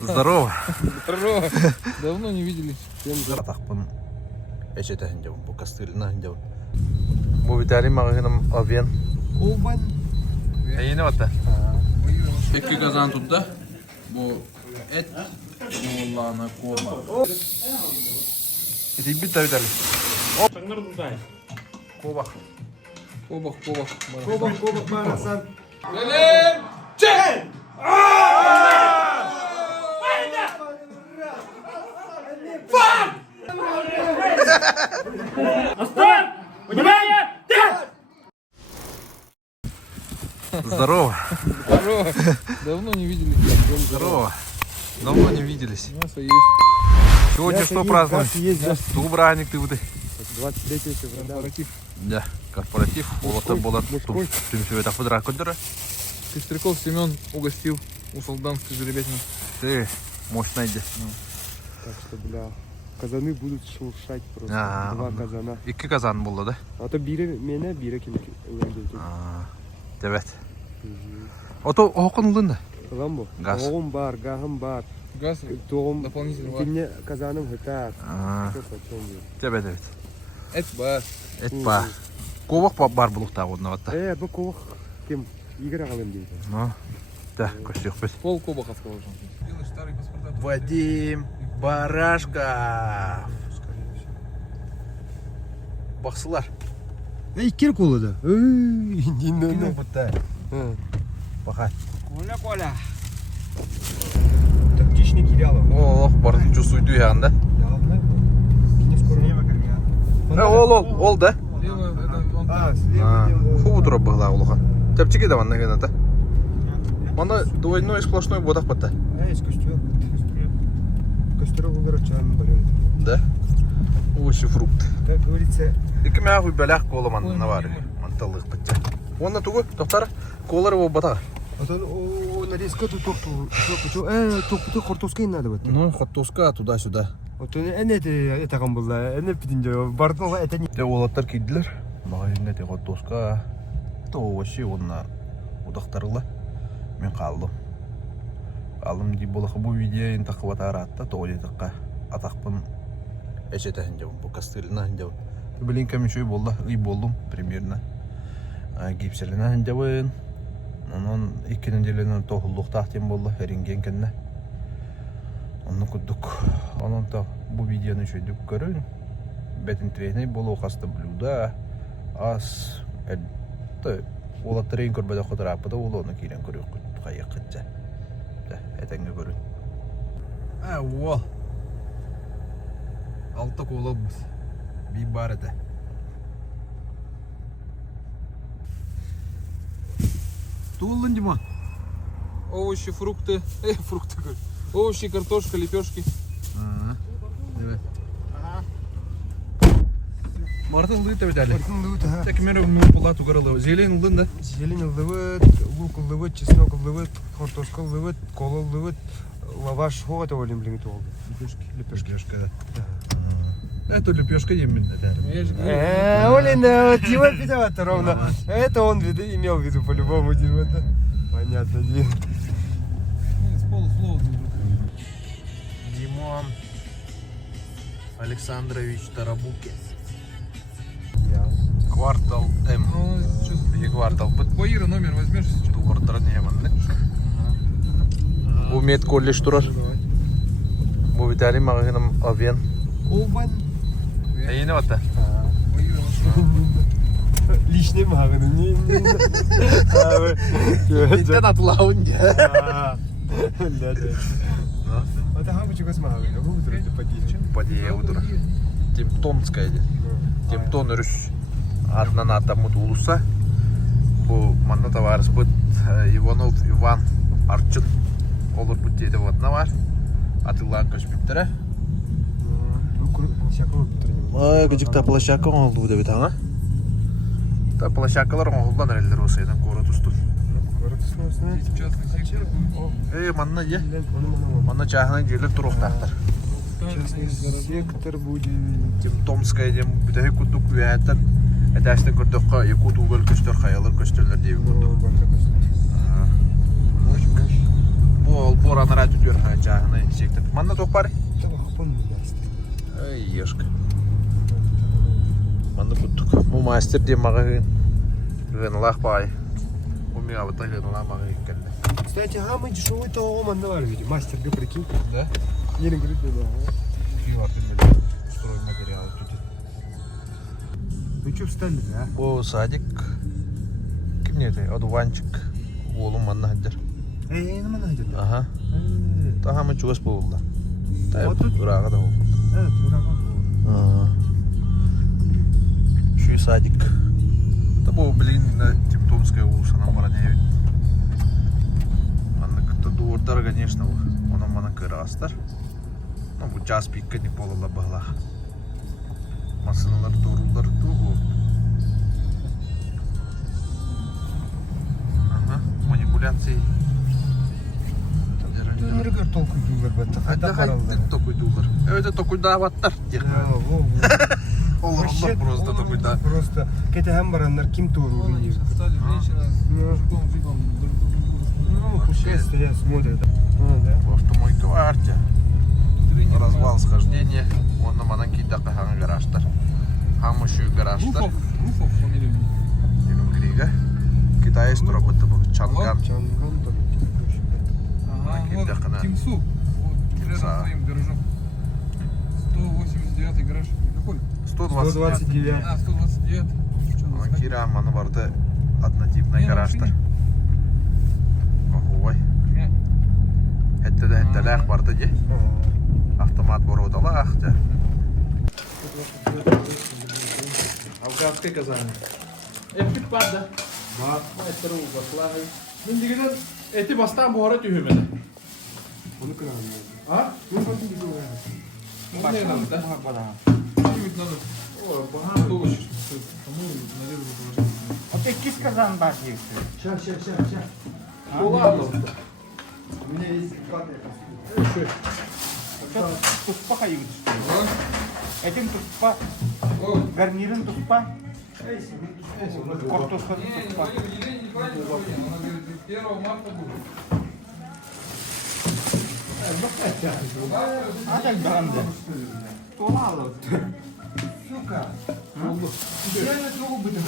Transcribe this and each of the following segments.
Здорово. Здорово. Давно не виделись. Атақпын эчетен жабын, бұл кастырына жабын. Бұл бітәрі мағыным авен. Олбан. Әйені батта? Екі қазан тұтты. Бұл әт, олағына қолма. Әтей біт тәуітәлі. Қолбақ. Кобах, барасан. Gelin! Çek! Астон! Внимание! Здорово. Здорово. Давно не виделись. Здорово. Давно не виделись. Мясо есть. Сегодня что празднуем? Тугу праздник ты вот. 23 февраля. Да, корпоратив. Олата болат. Тüm söyle так подра кодера. Пестряков Семен угостил у солданской жеребятины. Ты мощная иди. Так что, бля, казаны будут шуршать просто. А, Два казана. İki kazan buldu da. А то бире мене, бире ким öldürdü. Evet. Ото окун лында. Tamam bu. Gaz. Toğum var, gahım var. Газ Toğum, дополнительный var. kimne kazanım hıtar. Çok açın diyor. Evet. Это бар. Et ba. Ковак бар булукта одна ватта. Bu kovuk kim? İgir ağalım deydi. Ну. Да, костюк бит. Пол Кобаховского уже. Делаешь старые паспорта. Вадим Барашка. Бақсылар. İkir kolu da. Dinle. Бутта. Баха. Коля. Птичник Кирялов. О, барын чувствуйду ягында. Не скоро. Ол да. Левая, это он. Слева. Худро была улухан. Тепчики да ванна гената. Мана двойной сплошной бодак бата. Есть костюм. Костюм угорочан, блин. Да. Овощи, фрукты. Как говорится, Iki mea hui belak kola man navari. Man talıq bıtça. Onunla tuğu, tohtara, koları o bata. о нарезка тут тоқту картошка надо вот. Ну, хаттоска туда-сюда. Вот это гамбла, это пидинде бардно это не. Те олаттар кийдилер. Багайында те хаттоска. То овощи онна удақтарыла. Мен қалдым. Қалдым ди болақы бұл видеоин тақыватары атта, тоғылы таққа атақпын эчетен жабын, бұл кастырына жабын. Білін кәмешой болды, үй болдым примерно. Гипселина жабын. Onun ikinin dilinin tohulluk tahtim болды, eringen kenne. Onu kudduk. Onun da bu videonu şöyle görün. Betin treni bolu kastı bluda. As ola tren körbede fotoğrafı da onu kiren görüyor. Kayık kıtça. Da etenge görün. Wow. Altta kolabız. Bir barete. Тулын Дима. Овощи, фрукты. Фрукты, говорю. Овощи, картошка, лепешки. Evet. Мартын лыты бедали. Мартын Так мере ну палату горало. Зелень лында. Зелень лывыт, лук лывыт, чеснок лывыт, картошка лывыт, кола лывыт, лаваш хот олим блин то. Лепешка. Это лепешка емен. Я же говорю. Олин, Дима пидават ровно. Это он имел в виду по-любому, Дима. Понятно, Дима. С полуслова. Димон Александрович Тарабуки. Квартал М. Ну, что И квартал Б. Баира номер возьмешь сейчас? Дуvarlar ne yamanlı? Bu met kolleş durar. Bu bitali mağazanım avian. Олбан. Yeni vatta. Лишний магазин. İnten atılağın ya. Это хамочек с магазина. Вы вдруг подъедете. Падея удура. Темтонская. Темтон үріс. Атынан атамыд улуса. Bu manna tavarız bud Ivanov Ivan Arçın. Olur bu deydi vatna var. Atılağın köşbüttері. Ай, гыжыкта площадка оңолду деп айтам, а? Та площадкалар оңолдан элдер осайдан кора тустун. Частный сектор. Манна же. Манна чахынан жерлер туруктактар. Сектор будет. Томская дем бүтәһи кудук үәттер. Әтәштен көрдөккө Якут угол көстөр хаялар көстөрлөр деп курдук. Бу Ол бораны рад үтер жағына сектір. Манна тоқ бар? Телефон мастер. Ай, ешка. Манна бұттық. Бұл мастер де маған ғынылақ бай. Бұл мен абыта ғынылақ маған еккенде. Кстати, мы дешевый того маннавар видим. Мастер, ты прикинь. Да? Еле говорит, да. Стройматериалы тут. Вы что встали, да? Бұл садик. Кім не еті? Одуванчик. Олым манна хаддер. Нема найдет. Ага. Тағамы чуғас болылда. Вот тут? Ұрағы да ол. Evet, ураға. Şu садик. Да бұл білген Тевтонская улысынан бара не бит. Манныкты дуырдар, конечно, оның мана кырастар. Ну, бұл жас пиккені болыла бағлақ. Масыналар дұрулар туғу. Ага, манипуляции. Нерегер толку дулар бәтті. Қайда қаралдар. Токуйдулар. Evet, токуйда ваттар. Олар просто токуйда. Просто кете hem baranlar kim doğru biliyor. Стали женщина с мужиком, видом, друг Ну, пускай стоят, смотрят. В автомойке var ya. Развал схождения. Оны манан кейдақы хаңы гараждар. Хамы шүй гараждар. Руфов фамилия. Енің кірегі. Китай стропыты бұл. Чанган. Чанган да. Ага, Киндақына. вот Тимсу. Вот, рядом с своим гаражом. 189 гараж. Какой? 129. 129. А, 129. Onun kira manı vardı. Однотипный гараждар. Охуай. Hette vardı ki. Автомат бородалақ да. Афганский казарма. Eptik var da. Var. Maestro baslar. Min digiden eti bastan buhara tühümede. Onu kıralım. Ha? Bunu bakın bir doğru. Bu ne lan da? Что-нибудь надо. O bahar Что хочешь? Кому нарезали положить? Опять кис казан бар дейсіз. Şa. Kola aldı. У меня есть патая. Тұспа қайығы түсті. Әтен тұспа, гарнирін тұспа, картошканы Не, тұспа. не, Елене Николаевне звонили. Она говорит, 1 марта будет. Адай бағанды. Тола алып. Сука. Я не трогу будем.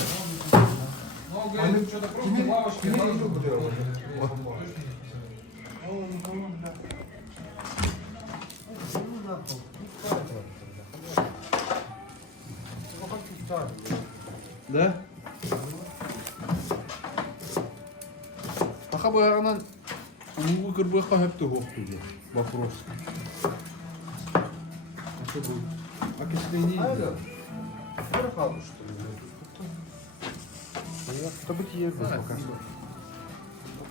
Ну, говорит, что-то просто лавочки. Да? Пока бы она выкр бы хахепты гохтуди. Вопрос. А что будет? А кисление? Порхал, что ли? Чтобы тебе пока что.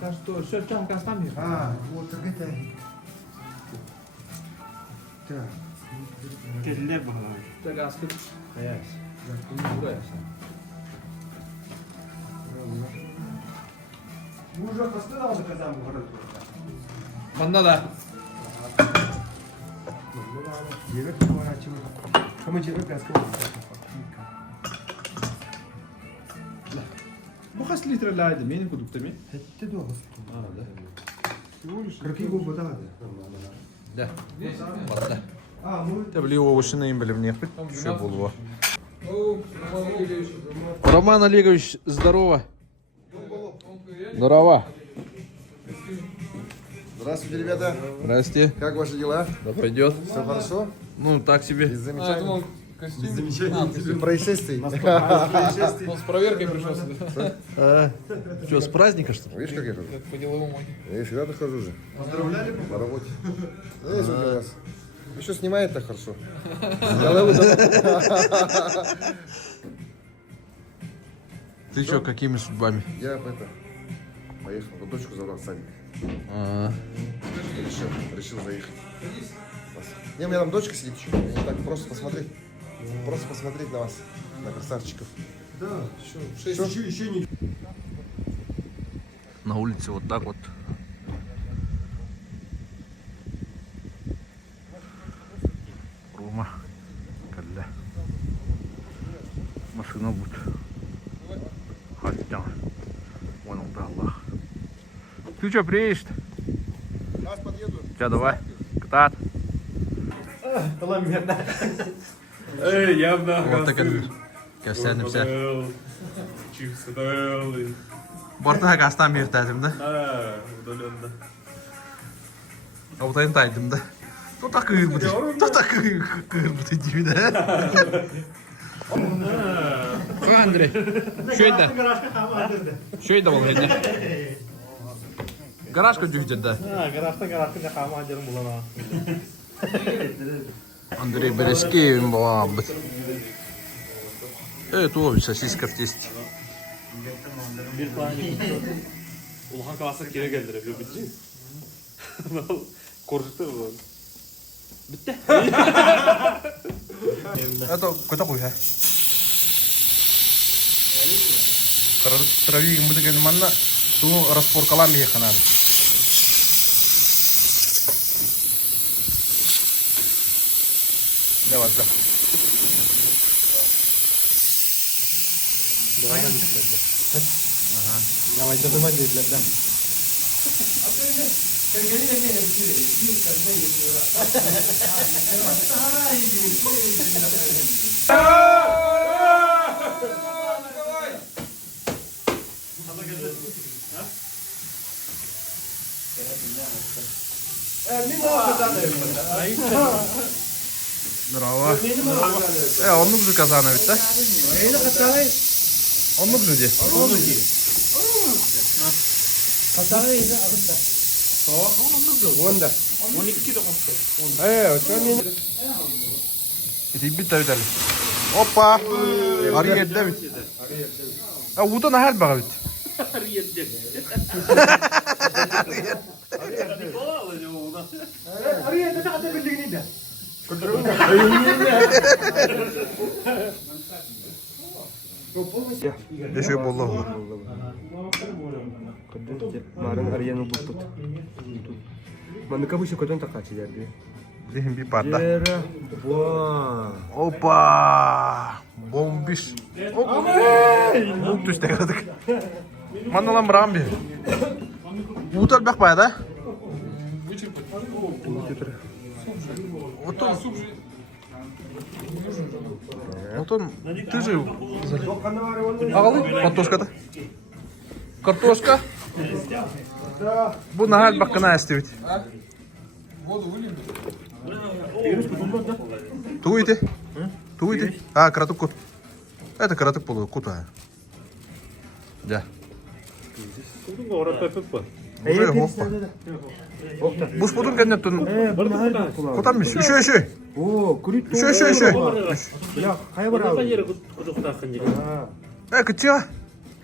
Пока что все чанка останется. Вот так это. Так. Келлер бағалай. Так аскет. Аяс. Мы уже поставили казан в город. Манда да. Девять поворачиваем. А мы девять пяском. Bu kaç litrelerde benim produktemi? Это долго. Ha da. Какие губы да? Да. Манда. Мы Tabii овощиный білім не пит. Що було? Ну, Роман Валерьевич. Роман Олегович, здорово. Здорово. Здравствуйте, ребята. Здрасте. Как ваши дела? Да пойдет. Все хорошо? Ну, так себе. Без А, я замечаний? думал, костюм. Без происшествий? Он с проверкой пришел сюда. Что, с праздника, что ли? Видишь, как я хожу? Как по деловому. Я всегда так хожу же. Поздравляли по работе? Есть для вас. Еще снимает так хорошо. Сделай выдох. Ты что, какими судьбами? Я это поехал, дочку забрал в садик. Решил заехать. Не, у меня там дочка сидит еще. Мне так просто посмотреть. Просто посмотреть на вас, на красавчиков. да. Всё? Еще не. На улице вот так вот. Рома. Калля. Машина будет. Хаттян. Вон он, да, Аллах. Ты что, приедешь-то? Все, давай. Катат. Эй, явно. Вот так это. Gösterdim sen. Чипсы. Bortuna kastan bir terdim de. Ha, удаленно. Avutayın taydım da. Tuta kıyır bu değil. Tuta kıyır bu değil gibi de. Andrei. Şöyle. Şöyle bol hedi. Garajka cücede. Ha, garajda ne kama acarım bulana. Андрей Берескевин была бы. Это о, сосиска в тесте. Bir tane Ulhan kalsak geri geldirebiliyor bitti. Korkuttu bu. Bitti. Это какой такой, а? Трави мы такие манна, ту распор калам ехать надо. Давай, да. Давай, давай, да. Здорово. Он же казана ведь, да? Он где? Onda. 12 de olsun. Ribit de ödelim. Hoppa. Arı yedi bit. Ya bu da nahal bağı bit. Yaşıyor bollu. Marın arayanı bulduk. Mana kamu suka tak kaci jadi. Zihin bir parda. Yere. Wah. Hoppa. Bombiş. Bom düştü kaldık. Mana lan bırakın bir. Utal bak bayağı da. Otun ты же ağalı kартошкада. Картошка. Bu nahal bakına istiyor. Туйте. Туйте. А, каратук кут. Это каратук полу кута. Да. Уже хоппа. Bu spotun kendine tun. Kutanmış. Еще. О, курит. Еще. Я хайварал. Кыча.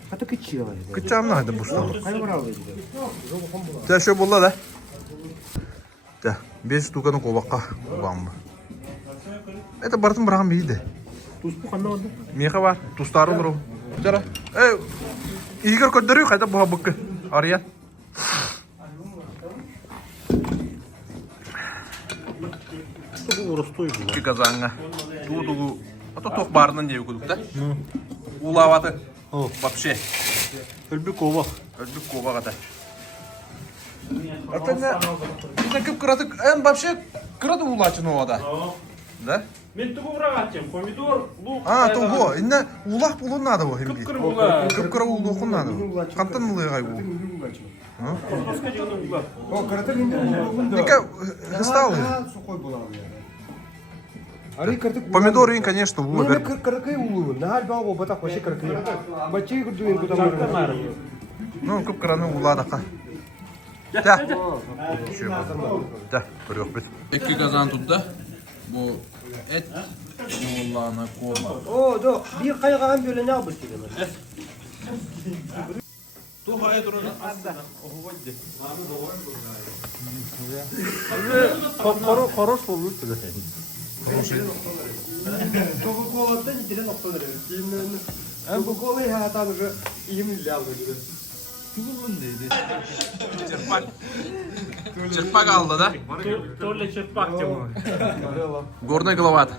А так и чего? Кычам надо bu stolu. Хайварал. Sen şu bolla da. Да, 5 штуканы ковакка бамбы. Это бартын бираган бейди. Туспу кандай болду? Меха бар, тустары туру. Жара. Игер көдөрү кайда буга быккы. Арыян. Ки казанга. Тугу. Ато ток барынан деп көдүк да. Улаваты. Вообще. Өлбүк ова. Өлбүк ковага. Это не кып кыратык, вообще кыраты улачын овада. Да? Мен тугу бұрағатчым, помидор, лук. А, того, инна улах болун надо во химги. Кыпкыр була. Кыпкыр улухун надо. Кантан мылыгай у. Картошка жегінің була. О, карата минде. Ника хысталы. Сухой была. Ари картик. Помидоры, конечно, Ну, улы. каракай улу. Нахаль баба батак вообще каракай. Бачи гудуин кутамар. Ну, кыпкыраны уладака. Да. Да, көрөк бит. 2 казан тутта. Бу эт уллана кома. О, да. Bir kaygan böyle ne yapıyor ki? Тухай тұрын азда. Хорош болу өтті. Кока-кола не терял нокtaları. Кока-коla ya там уже им лявы. Чырпак алды да? Торле чырпак тему. Горный головат.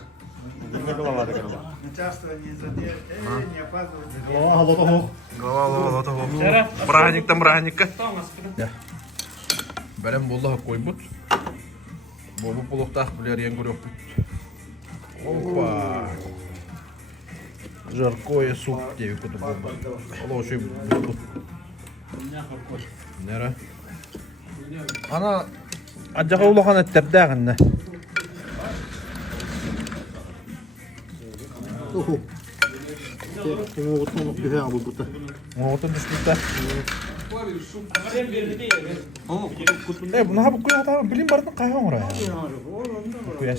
Голова лотого. Браникта. Бәлем боллаһа койбут. Бобу булуктах билер ен көрөк. Опа. Жаркое суп деп көтүп болду. Олошой булду. Нера? Ана ажага улахан эттердагында. Оотун түштүктө. Буна бу куята билим бардын кайган ора. Куяш.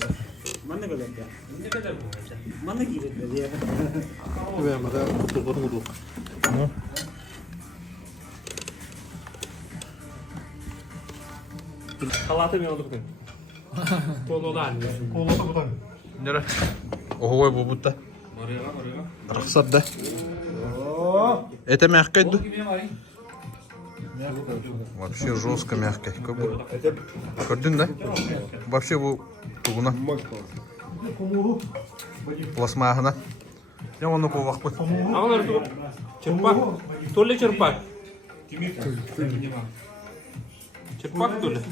Халаты мен олдуктун. Колодан. Колода будан. Нера? Ого бу бутта. Рахсат да. Это мягкое, да? Вообще жестко мягкое. Как бы. Кардин, да? Вообще bu тугуна. Пластмассана. Я вон около вахпы. Аналар чырпак. Толе чырпак. Чырпак толе.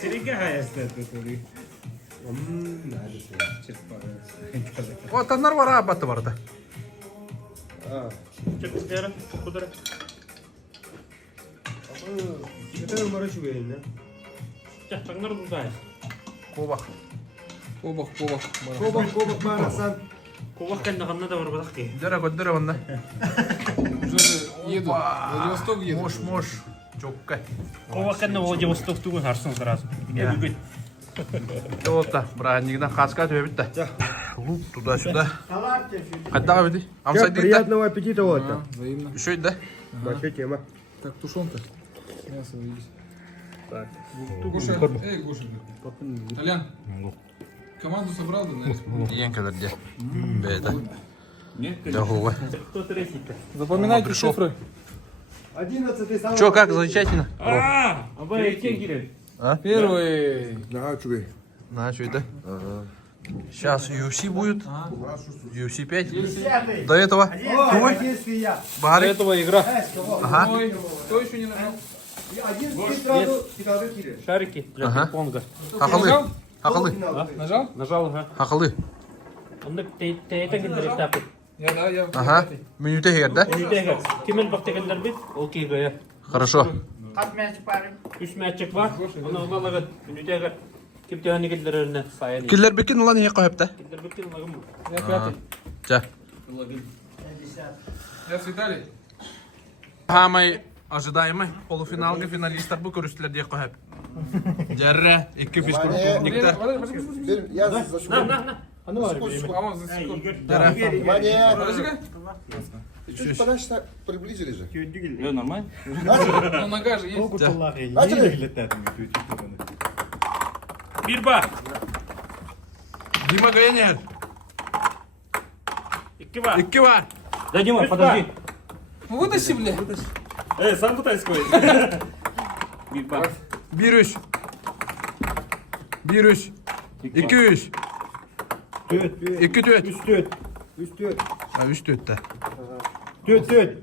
Сирige hayasta tutuyor. Вот анар вара абаты барды. Çıkışlara kudura. Çakçaklar buradayız. Ковах. Кобах, кобах. Кобак барасан. Kovak kendi kanına da var badak ki. Дера годдера ванда. Уже едут. Владивосток едут. Мош. Чокка. Kovak kendi Vladivostok tuğun harsın sırası. Ya. Вот-то, бранигдан хаска төбүттө. Луп туда-сюда. Кайдага беди? Амсайдык да? Приятного аппетита, вот. Взаимно. Еще да? Вообще тема. Так, тушенка. Мясо видишь. Так. Гоша, эй, Гоша. Толян. Команду собрал, да, наверное? Диен кадер де. Беда. Да гова. Кто-то ресит. Запоминайте пришел. цифры. 11-й самый. Чё, как, замечательно? Ama erken girelim. Первый. Ага, чувак. На, что это? Сейчас UFC будет. UFC 5. До этого Туй, До Барик. этого игра. Ага. Ой, кто еще не нажал? Шарики для Ага. пинг-понга. Хахалы. Хахалы. Нажал? Нажал, ага. Хахалы. Onda teyten gönderip tapıp. Я. Ага. Минуте гер, да? Önüde kimin bakta gönderip? Okey gaya. Хорошо. 3 maçlık var. Ona vallahi önüde kim tane gönderirler sayın. Киллер бекин улан не коепта. Gönderip kim lagım. Я пятый. Жа. Я с Виталий. Самый ожидаемый полуфиналга финалисттар бу көрүстүлөр деп коеп. Жарра 2 физкультурникте. Я зашел. По-моему, за секунду. Внимание. Подожди-ка. Чуть подальше приблизили же. Yok normal. Ну, нога же есть. Начали? Bir bar. Дима Гаянер. 2 var. 2 var. Да, Дима, подожди. Вытащи, бля. Sen bu tayız koy. Bir bar. 1-3. 1-3. 2-3. 2-4. Üstü. Ha 3-4 da. 5-4.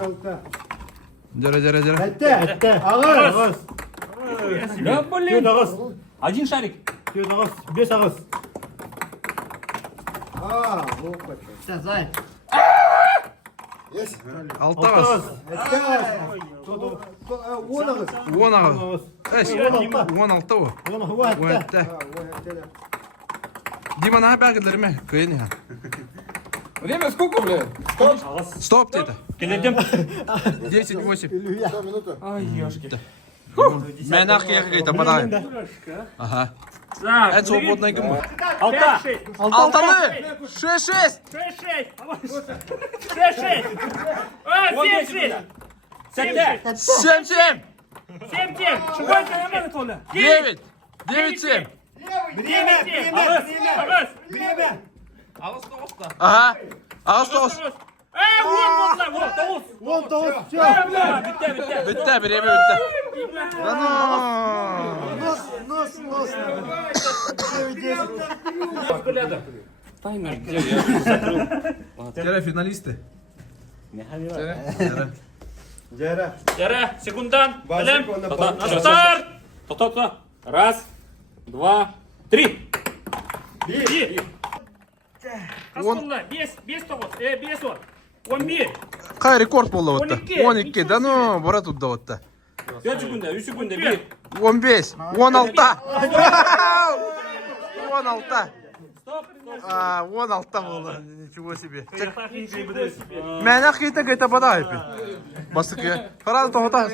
6. Жара. Ağız. Ya блин. Один шарик. 5 ağız. Есть? 6 ağız. 10 ağız. 10 ağız. Эш, 16 o. 10 10. Дима, на бәгілер ме? Күйін ha. Время сколько, бля? Стоп dedi. Geledim. 10-8. 100 минут. Ay yoşki. Мен ақияға қайта бадайын. Ага. En свободный кім bu? Alta. Алталы! 6-6! 5-6. А, 7-6. 7-7. 7-7! 7-7. Сколько hemen Толя? 9! 9-7! Aha. Ağustos. Вон то. Bitti, bire mi bitti? Ano? Нос. Таймер где? Я закрыл. Теперь финалисты. Яра, секундан. Базик, Білем. он на Тоқта, пар- на старт. Тоқта. Раз, два, три. Bir. Kaç oldu? 5 to'g'riz. 5 var. 11. Қай рекорд болды вот 12. 12, да ну, бара туда вот 4 секунда, 3 секунда. 1. 15, 16. 16. Стоп. 16 болды. Ничего себе. Ничего себе. Мен ақита қайта бада айпи. Бастықы. Қарады тоғыта.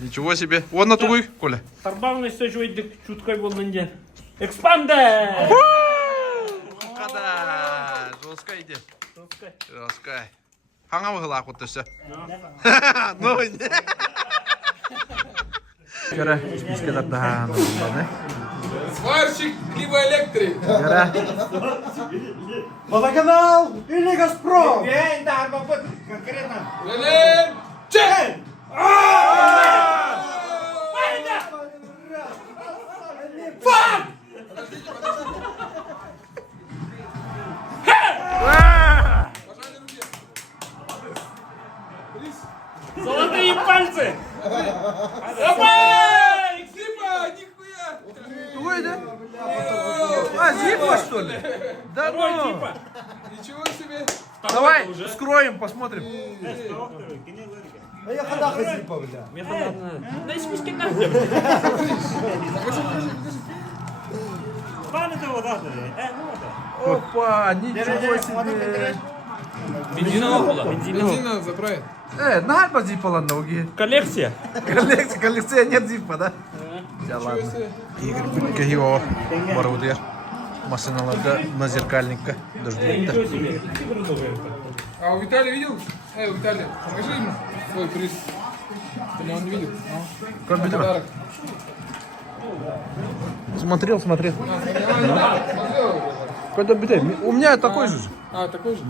Ничего себе. Он на тугой, Коля. Тарбағын өсті жойдық. Чуткай болдың. Экспандер. Қада. Жолскай иде. Жолскай. Хаңа бұғыла ақыт өсі. Ну, не. Кәрі, списке тартаға. Сварщик, либо электрик. Водоканал или Газпром? Белем, чек! Золотые пальцы. Давай! Зима, нихуя! Тугой, да? Зипа, что ли? Да ну. Ничего себе! Давай, скроем, посмотрим. Я ходах из Липа, бля. Да и списки нахуй. Опа, ничего себе. Бензиновый была. Бензиновый. Бензин надо заправить. Нахаль по зипалан ноги. Коллекция. Коллекционер зипа, да? Ya ладно. Игорь Бүлкеги о барудер. Машиналарда на зеркальникка дождевикта. А у Виталия видел? У Виталия, покажи ему свой приз. Или он не видел? Компьютер. Подарок. Смотрел. Какой-то битый. У меня такой же. А, такой же?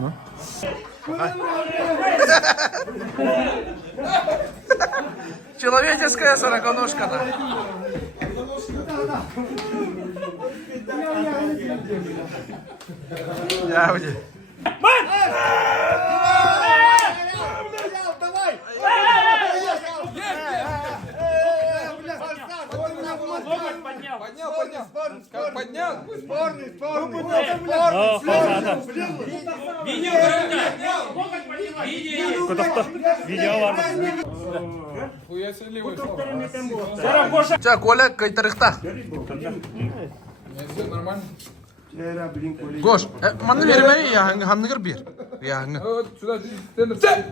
Человеческая сороконожка, да. Явди. Локоть поднял. Поднял. Как поднял? Видео поднял. Локоть поднял. Видео var. Хуя себе левый слава. Сара Гоша. Ча, Коля, кайтарыхта. Все нормально. Гош, маны бермей, я ханныгыр бир. Я ханны. Вот сюда, тендер. Чек!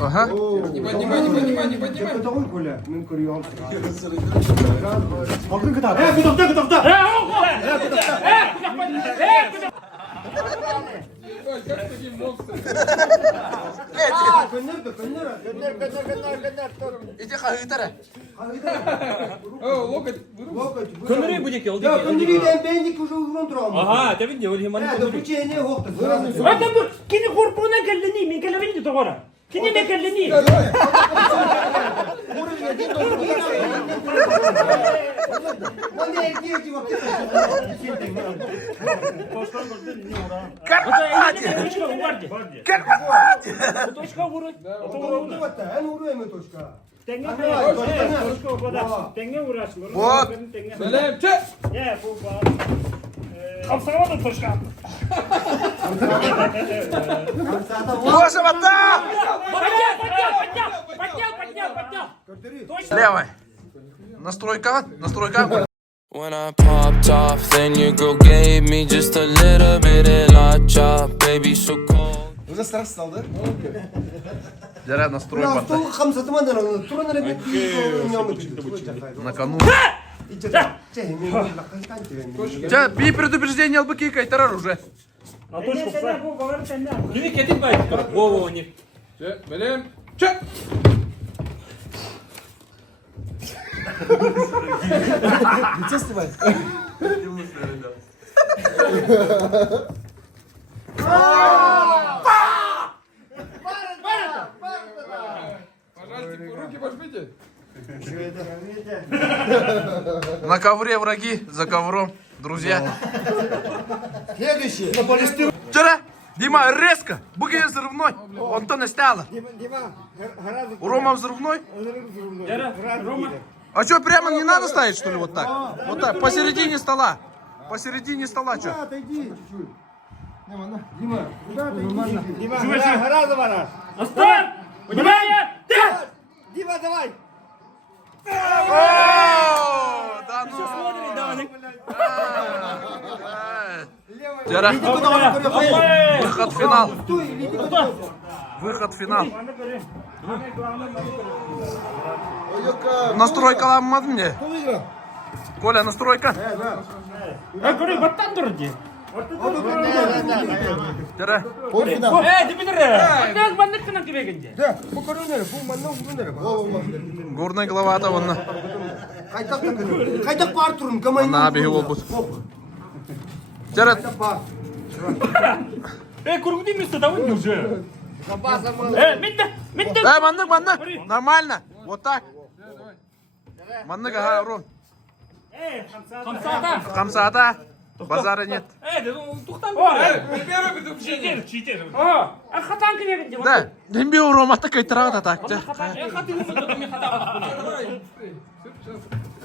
Ага. Не поднимай. Такой, Коля, мен көрüyorum. Ой, как такие монстры? Иди хагытара. О, локоть. Көмірі будек елді. Ya öndürüden bendik уже uğrun duramam. Ага, те видно, өлі маны. Ya da bu çeyne yoktu. Adam bu kini korpuğuna kelleni, men kelleni de doğru. Kini me kelleni. Onu erkeğe gibi vakit. Точка варди. Точка вурut. En uğruyor mu toşka? Tenge Давай, точка вода. Tenge uğraş. Вот. Белем, чек! Ya bu var. Kapsamadım точка. Гоша, вода! Поднял. Левой. Настройка. When I popped off, then your girl gave me just a little bit of la chop, baby, so cold. Уже страх стал, да? Дера, настрой Ya бата. stol kamsatman da onu. Turun ne bir На кону. Çeyne lakastan çeyne. Ча, би предупреждение албыки, кайтарар уже. На точку. Кини кетин байт. Во, не. Чек, Белем, чек! Пожалуйста, руки пожмите. На ковре враги, за ковром друзья. Следующий. Вчера, Дима, резко. Буги взрывной. Он то настяло. У Рома взрывной? Рома. А что, прямо не надо ставить, что ли, вот так? Вот так, посередине стола. Посередине стола, что? Оставь! Внимание! Да! Дима, давай. О, да ну. Вчера, выход в финал. Выход в финал. Настройка ламады мне. Коля, настройка. Говори, вот там дороги. Вчера. Полуфинал. Отец бандыкына кирегенде. Горная голова да вон. Қайда бар тұрын, командир. На беги обут. Вчера. Кургуди место довольно уже. Минда. Мандык. Нормально. Вот так. Мандык, ага, Рон. Хамсата. Хамсата. Базара нет. Тухтан. Читер. Хатан кирегенде. Да. Демби у Рома такой трата так.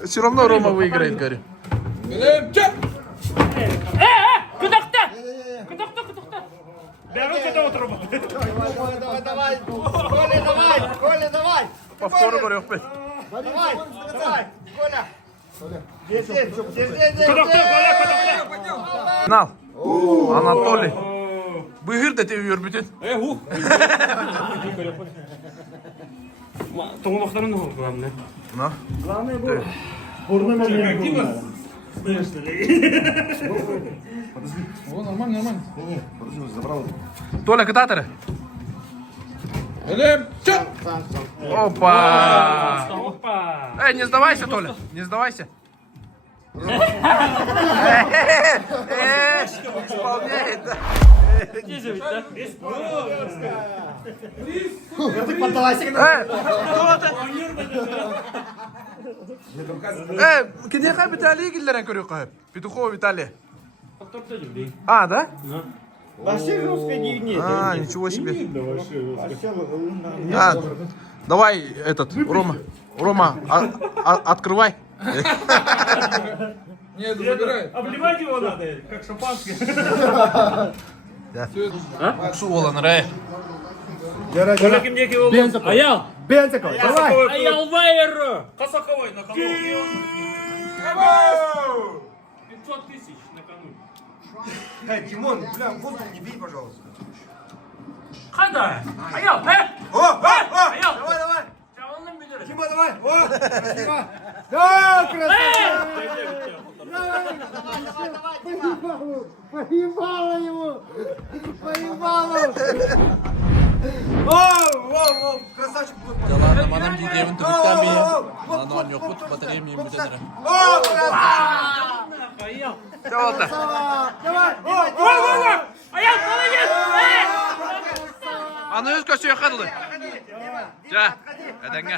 Все равно Рома выиграет, говорю. Кудахта. Беру отрубу. Давай. Коля, давай. Повтору говорю опять. Давай. Коля. Держи. Финал. Анатолий. Быгыр да тебе өрбүтет. Тоңмақтарын главное. На. О, нормально. Толя, кататор. Элем, чат! Опа. Опа. Не сдавайся, Толя. Не сдавайся. Исполняет, да? Кене хай Виталий гиллерен көрөк кайып. Петухов Виталий. А, да? Вообще русская не А, ничего себе. А, давай этот, Рома, открывай. Нет, забирай. Обливать его надо, как шампанское. Су болан, рай. Аял. Бензаков, давай. Аял Вайер. Косаковой на кону. 500 тысяч на кону. Тимон, бля, воздух не бей, пожалуйста. Хада. Аял, Аял. Давай. Чавалным бедер. Тима, давай. Тима. Да, красава. Поебало его. Красавчик. Да ладно, манам деймін түбіттен Нануан yok бұд, батарея мейін бүтедірі. Аял. Чавалта. Давай. Аял, молодец. Аны өз көсі яқадылы. Жа, әдәңе.